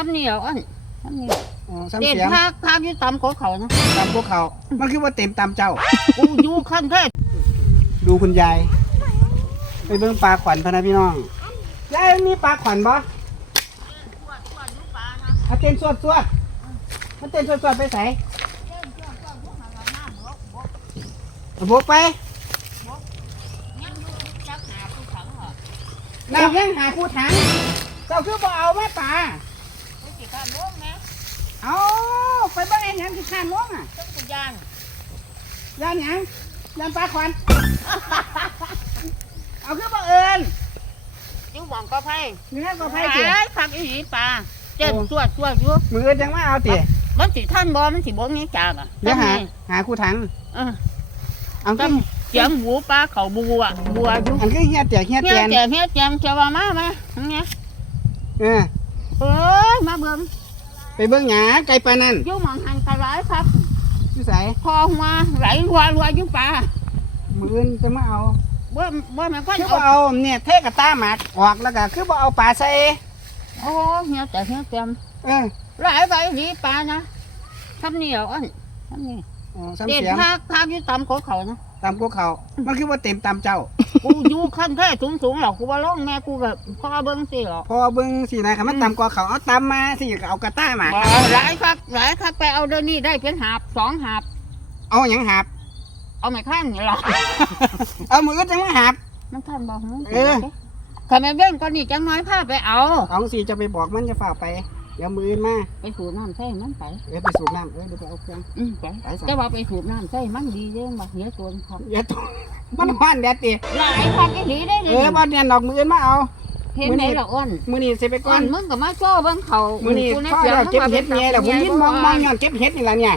ทำนี่เหรออันทำนี่อ๋อซ้ำเด็ดเสียงภาคภาคอยู่ตามเขาเขานะตามพวกเขา มันคือว่าเต็มตามเจ้า กูอยู่ขั้นแค่ดูคุณยาย ไปเบิ่งปลาขวัญพะนะพี่น้อง ยายมันมีปลาขวัญบ่เอาเต้นสวดสวดมันเต้นสวดสวดไปใส่เอาบกไปน้ำยังหาคู่ถังเจ้าคือบ่เอาแม่ปลา เอาไปเบิ่งไอ้หยังที่ข้านน้องอะย่านหยังย่านปลาขวัญเอาคือบังเอิญอยู่หวังก็ไพ่นี่นะก็ไพ่ไอ้เจีผักอีหลีปลาเจ็บตัวตัวอยู่มือเอิญยังมาเอาติมันสิท่านบ่มันสิบ่มีจากอะเดี๋ยวหาหาคู่ถังเออเอาคือตั้งเสียงหมูปลาเขาบัวบัวอยู่อันคือเฮียเตียเฮียเฮีเตียยนแจมเฮียแจมจะว่ามาไหมเนี่ยเออเอ้ยมาเบิ่งไปเบิ่งหยาไก่ปลานั่นอยู่หมองหันกระไรครับอยู่ไสคอหัวไหลรัวรัวอยู่ปลามือเอิญจะมาเอาบ่บ่แม่นก็คือเอาบ่เอาเนี่ยเทกระตาหมากออกแล้วก็คือบ่เอาปลาใส่โอ้เฮียแต่เฮียแจมเออหลายใบหลีปลานะทำนี่เหรออันทำนี่อ๋อซ้ำเด็ดเสียงภาคภาคอยู่ตามเขาเขานะตามพวกเขามันคือว่าเต็มตามเจ้า กูอยู่ขั้นแค่สูงสูงๆหรอกกูว่าล่องแม่กูแบบพ่อเบิ้งสิหรอกพอเบิ่งสินะคันมันตามกว่าเขาเอาตามมาสิก็เอากระตาหมากบ่หลายคักหลายคักไปเอาเดี๋ยวนี้ได้เป็นหาบสองหาบเอาหยังหาบเอาไม่ข้างนี่หรอกเอามือเอิญจังมาหาบมันท่านบอกมึงเออขันแม่เบ้งก็นี่จังน้อยพาไปเอา เอาสิจะไปบอกมันจะฝ่าไป เดี๋ยวมืออื่นมาไปสูบน้ำใส่มันไปเอ้ยไปสูบน้ำเอ้ยเดี๋ยวไปเอาเครื่องอืมไปไปสั่จะว่าไปสูบน้ำใส่มันดีเด้งมาเสียตัวครับอย่าตกมันห้อนแดดติหลายคักไอ้หลีได้เลเอยอบ่เนี่ยดอกมืออื่นมาเอา เห็นไหมล่ะอ้นมือนี้สิไปก่อ้อนนมึงก็มาโจ้เบิ้งเขามือนี้กูในพ่อเสียงเรามึงเก็บว่าเห็ดเนี่ยเดี๋ยวผมยินมองมองย้อนเก็บเห็ดนี่ล่ะเนี่ย